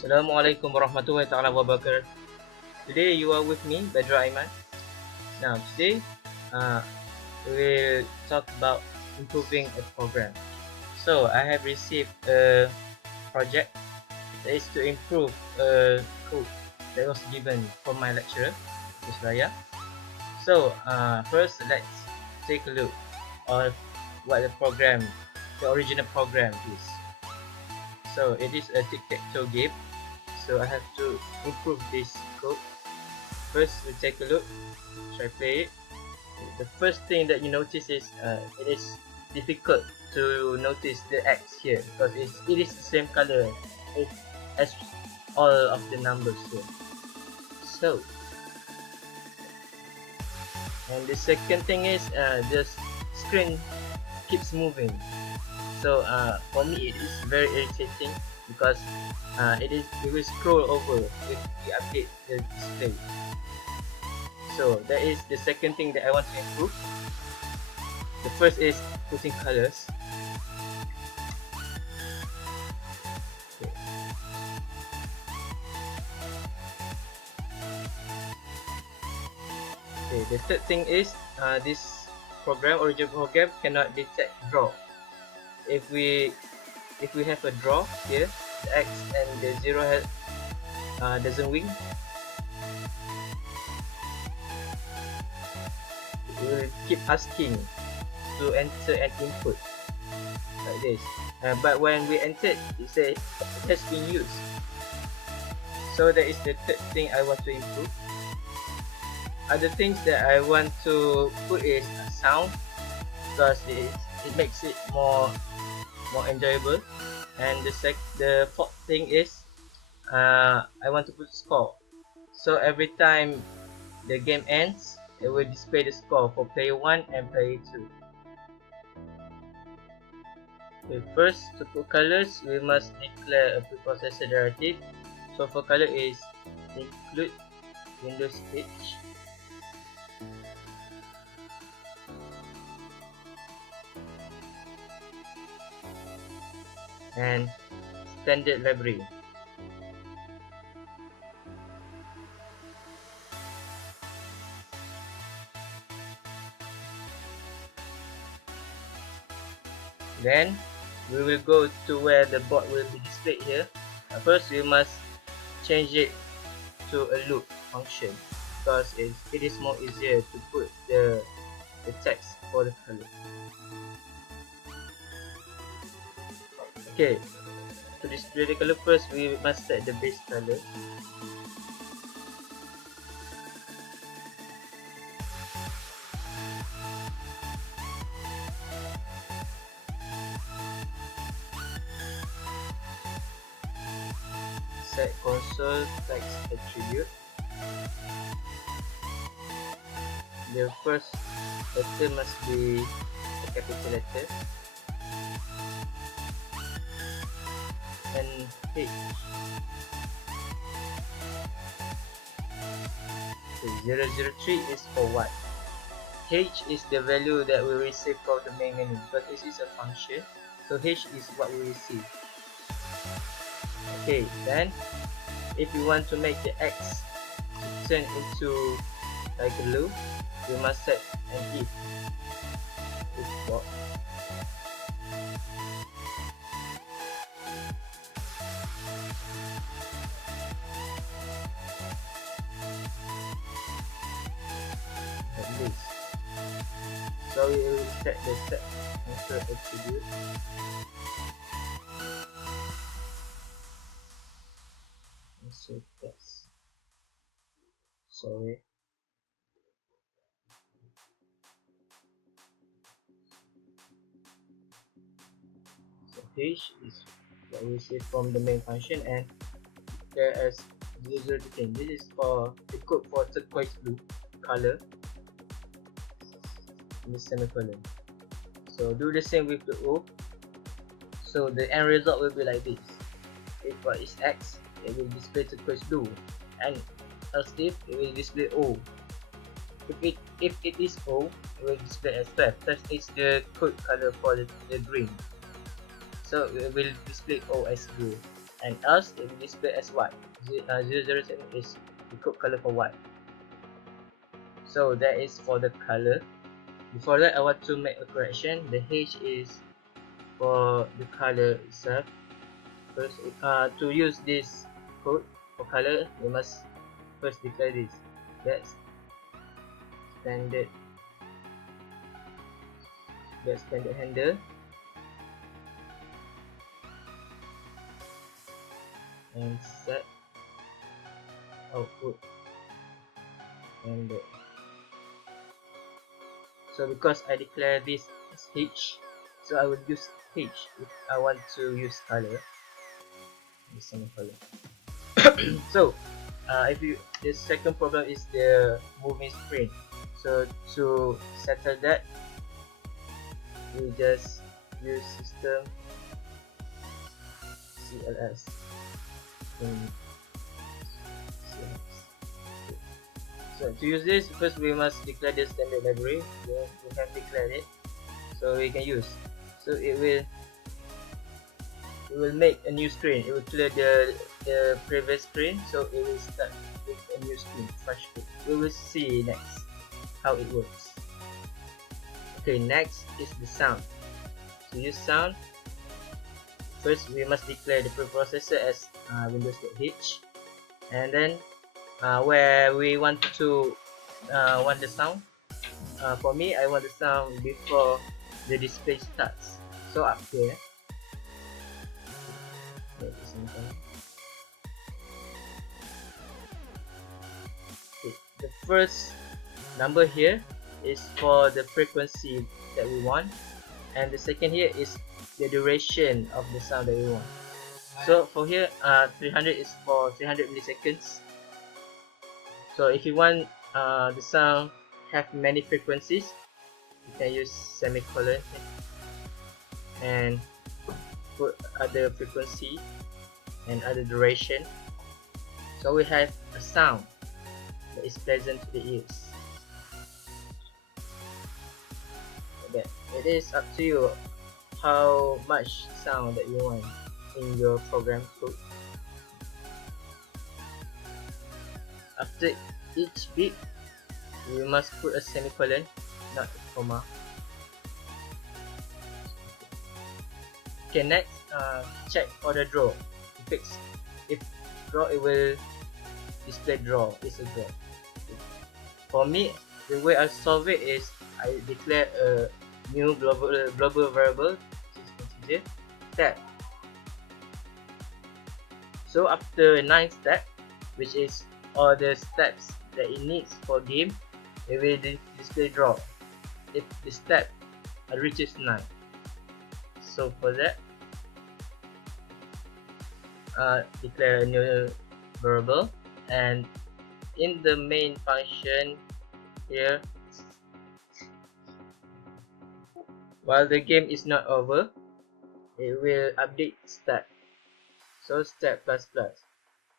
Assalamualaikum warahmatullahi wabarakatuh. Today you are with me, Badrul Aiman. Now today we will talk about improving a program. So I have received a project that is to improve a code that was given from my lecturer, Ms. Raya. So first let's take a look of what the original program is. So it is a tic-tac-toe game. So I have to improve this code. First we take a look, try play it. The first thing that you notice is it is difficult to notice the X here because it is the same color as all of the numbers here. So, and the second thing is the screen keeps moving. So for me it is very irritating because it will scroll over if we update the display. So that is the second thing that I want to improve. The first is putting colors. Okay, the third thing is this original program cannot detect draw. If we have a draw here, the X and the 0 doesn't win, it will keep asking to enter an input like this. But when we enter, it says it has been used. So that is the third thing I want to improve. Other things that I want to put is sound, because it makes it more enjoyable. And the fourth thing is I want to put score. So every time the game ends, it will display the score for player 1 and player 2. Okay, first, to put colors, we must declare a preprocessor directive. So for color is include Windows H. And standard library. Then we will go to where the board will be displayed here. First we must change it to a loop function because it is more easier to put the text for the color. Okay, to display the color, first we must set the base color. Set console text attribute. The first letter must be a capital letter, and H. So 003 is for what? H is the value that we receive from the main menu, but this is a function, so H is what we receive. Okay, then if we want to make the X turn into like a loop, we must set an if box. Like this. So we will set the set insert attribute. Insert text. Sorry. So H is what we receive from the main function, and there as 0 to 10. This is for the code for turquoise blue color in the semicolon. So do the same with the O. So the end result will be like this. If what is X, it will display turquoise blue, and else if it will display O. If it if it is O, it will display as 12. 12 is the code color for the green. So it will display O as blue. And else it will display as white. 007 is the code color for white. So that is for the color. Before that, I want to make a correction. The H is for the color itself. First, to use this code for color, we must first declare this. That's standard. That's standard handle. And set output and so because I declare this as H, so I will use H if I want to use color, the same color. So if you, the second problem is the moving screen. So to settle that, we just use system CLS. So to use this, first we must declare the standard library. We have declared it, so we can use. So it will make a new screen. It will clear the previous screen, so it will start with a new screen, fresh screen. We will see next how it works. Okay, next is the sound. To use sound, first we must declare the preprocessor as Windows.h, and then where we want to want the sound. For me, I want the sound before the display starts. So up here, okay, the first number here is for the frequency that we want, and the second here is the duration of the sound that we want. So for here, 300 is for 300 milliseconds. So if you want the sound have many frequencies, you can use semicolon and put other frequency and other duration. So we have a sound that is pleasant to the ears. That it is up to you how much sound that you want in your program code. After each bit, we must put a semicolon, not a comma. Okay, next, check for the draw. If draw, it will display draw. It's a draw. For me, the way I solve it is I declare a new global variable, step. So after 9 steps, which is all the steps that it needs for game, it will display draw if the step reaches 9. So for that, declare a new variable, and in the main function here, while the game is not over, it will update step. So step plus plus.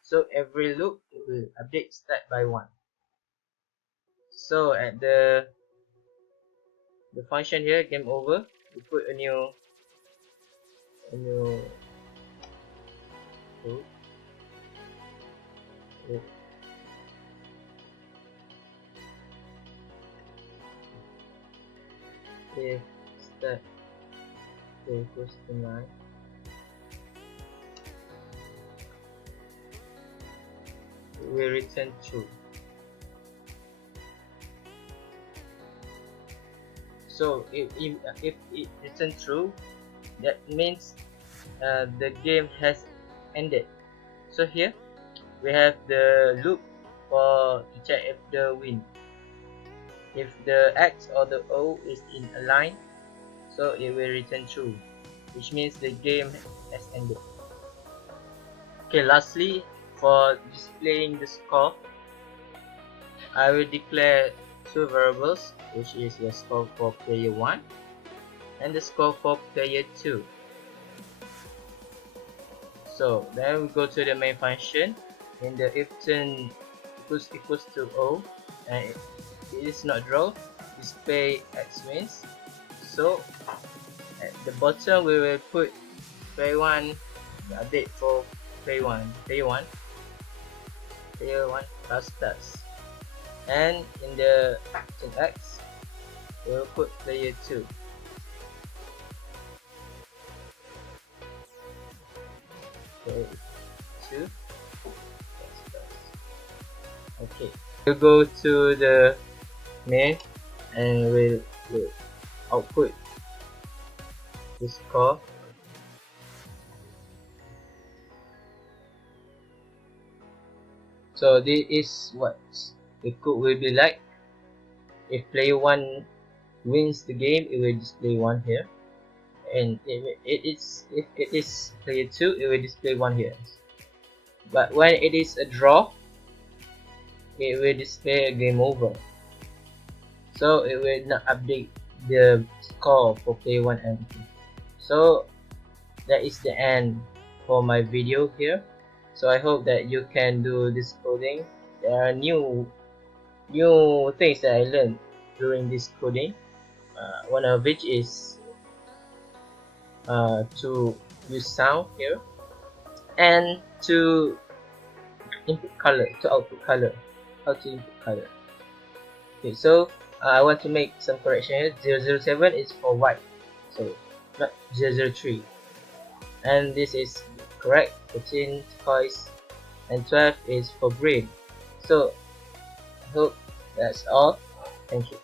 So every loop it will update step by 1. So at the function here, game over, we put a new loop. If step equals to 9, it will return true. So if it returns true, that means the game has ended. So here we have the loop for to check if the win. If the X or the O is in a line, so it will return true, which means the game has ended. Okay, lastly, for displaying the score, I will declare two variables, which is the score for player 1 and the score for player 2. So then we go to the main function. In the if turn equals to O, and it is not draw, display X wins. So at the bottom we will put player 1, the update for player 1 plus, and in the team X we will put player 2. Player 2 plus. Okay, we'll go to the main and we'll output the score. So this is what the code will be like. If player 1 wins the game, it will display 1 here, and if it is player 2, it will display 1 here. But when it is a draw, it will display a game over. So it will not update the score for player 1 and 2. So that is the end for my video here. So I hope that you can do this coding. There are new things that I learned during this coding. One of which is to use sound here and to input color, to output color. How to input color. Okay, so I want to make some correction here. 007 is for white, so not 003. And this is correct. 14 turquoise and 12 is for green. So I hope that's all. Thank you.